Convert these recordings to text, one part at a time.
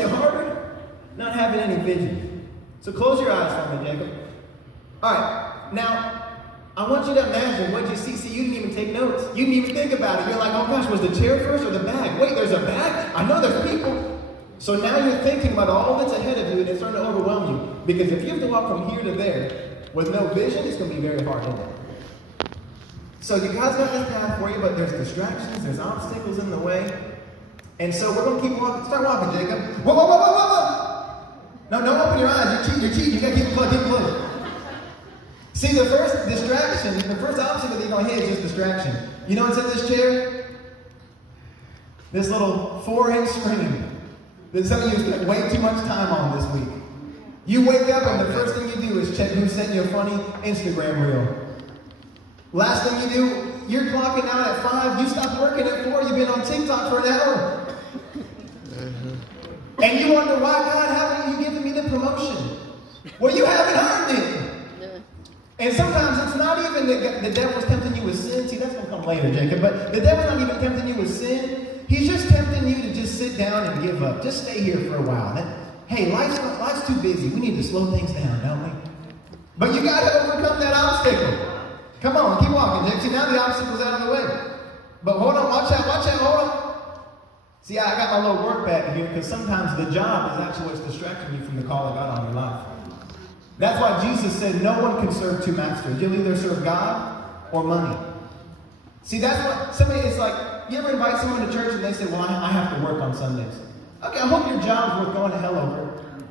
it harder? Not having any vision. So close your eyes for me, Jacob. All right, now, I want you to imagine what you see. See, you didn't even take notes. You didn't even think about it. You're like, oh gosh, was the chair first or the bag? Wait, there's a bag? I know there's people. So now you're thinking about all that's ahead of you, and it's starting to overwhelm you. Because if you have to walk from here to there with no vision, it's going to be very hard, isn't it? So you guys got this path for you, but there's distractions, there's obstacles in the way. And so we're going to keep walking. Start walking, Jacob. Whoa, whoa, whoa, whoa, whoa, whoa. No, don't open your eyes. You're cheating. You got to keep it closed. Keep it closed. See, the first distraction, the first obstacle that you're going to hit is just distraction. You know what's in this chair? This little 4-inch screen that some of you spent way too much time on this week. You wake up and the first thing you do is check who sent you a funny Instagram reel. Last thing you do, you're clocking out at 5, you stopped working at 4, you've been on TikTok for an hour. And you wonder, why, God, haven't you given me the promotion? Well, you haven't earned it. And sometimes it's not even that the devil's tempting you with sin. See, that's going to come later, Jacob. But the devil's not even tempting you with sin. He's just tempting you to just sit down and give up. Just stay here for a while. Hey, life's too busy. We need to slow things down, don't we? But you got to overcome that obstacle. Come on, keep walking, Jacob. See, now the obstacle's out of the way. But hold on, watch out, hold on. See, I got my little work bag here because sometimes the job is actually what's distracting you from the call of God on your life. That's why Jesus said no one can serve two masters. You'll either serve God or money. See, that's what somebody is like. You ever invite someone to church and they say, well, I have to work on Sundays. Okay, I hope your job's worth going to hell over.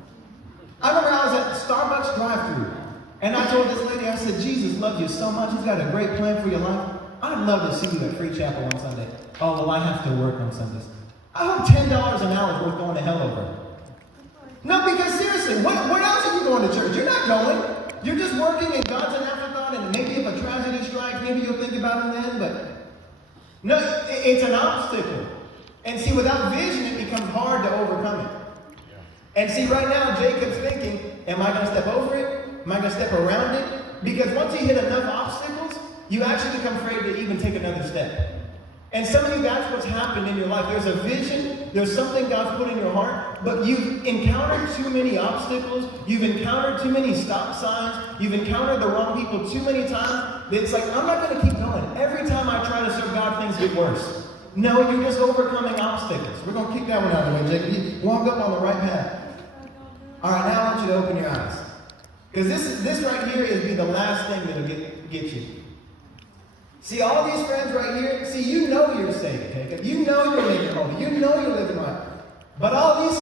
I remember I was at Starbucks drive-thru, and I told this lady, I said, Jesus loves you so much. He's got a great plan for your life. I'd love to see you at Free Chapel on Sunday. Oh, well, I have to work on Sundays. I hope $10 an hour is worth going to hell over. No, because seriously, what else are you going to church? You're not going. You're just working and God's an afterthought, and maybe if a tragedy strikes, maybe you'll think about it then, but no, it's an obstacle. And see, without vision, it becomes hard to overcome it. And see, right now, Jacob's thinking, am I going to step over it? Am I going to step around it? Because once you hit enough obstacles, you actually become afraid to even take another step. And some of you, that's what's happened in your life. There's a vision, there's something God's put in your heart, but you've encountered too many obstacles, you've encountered too many stop signs, you've encountered the wrong people too many times, that it's like, I'm not going to keep going. Every time I try to serve God, things get worse. No, you're just overcoming obstacles. We're going to kick that one out of the way, Jacob. You walk up on the right path. All right, now I want you to open your eyes. Because this right here is be the last thing that'll get you. See, all these friends right here, see, you know you're saved, Jacob. You know you're making holy. You know you're living right. But all these